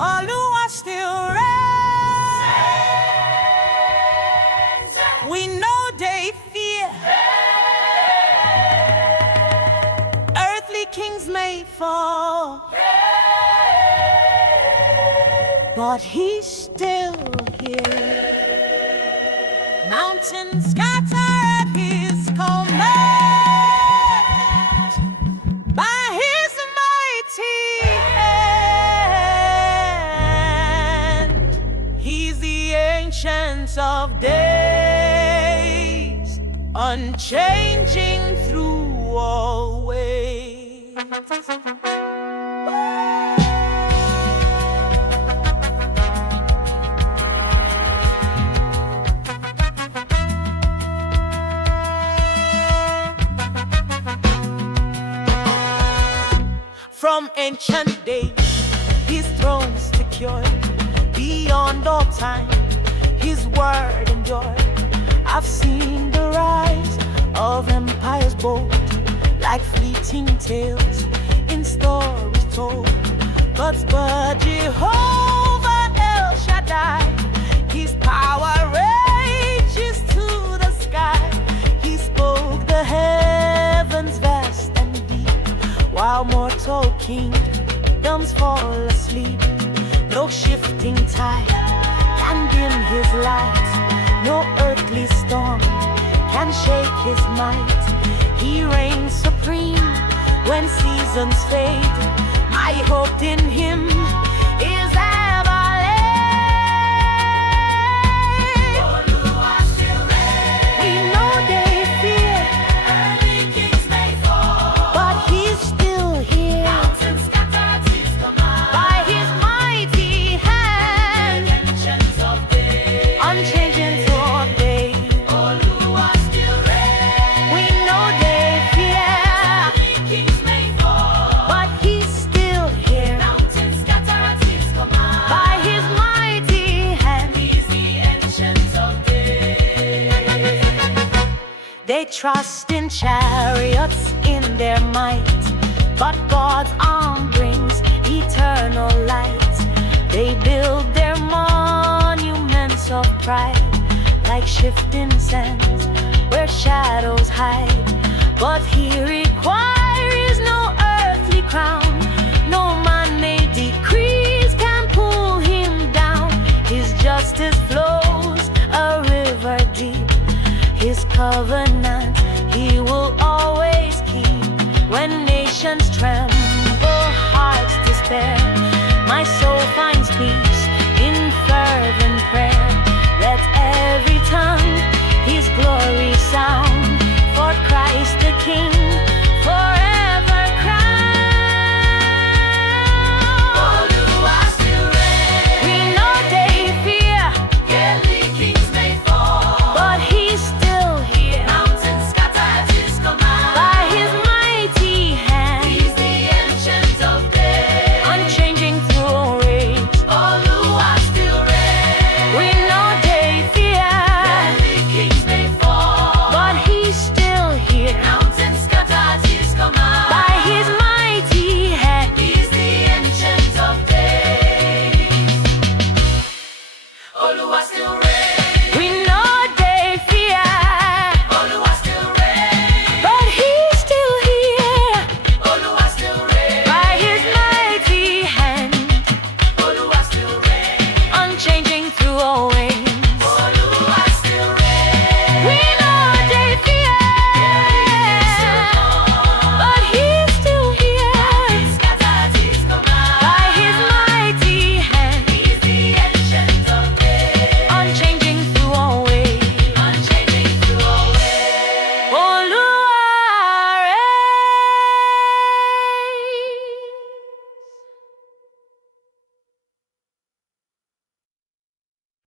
Oluwa still reigns. We know they fear. Earthly kings may fall, but he's still here. Mountains scatter at his command. By his mighty hand, he's the ancient of days, unchanging through all ways. From ancient days, his throne secured. Beyond all time, his word endured. I've seen the rise of empires bold, like fleeting tales in stories told. But Jehovah El Shaddai, his power reaches to the sky. He spoke the heavens vast and deep, while mortal kingdoms fall asleep. No shifting tide can dim his light. No earthly storm can shake his might. He reigns supreme when seasons fade. My hope in him is everlasting. Oluwa still reigns. We know they fear. Earthly kings may fall, but he's still here. Mountains scatter at his command. By his mighty hand, the ancients of days, unchanging through days. Oluwa still reigns. We know they fear. Earthly kings may fall, but he's still here. Mountains scatter at his command. By his mighty hand, he's the ancient of days. They trust in chariots in their might, but God's arm brings eternal light. They build their monuments of pride, like shifting sands where shadows hide. But he requires no earthly crown. No man-made decrees can pull him down. His justice flows a river deep. His covenant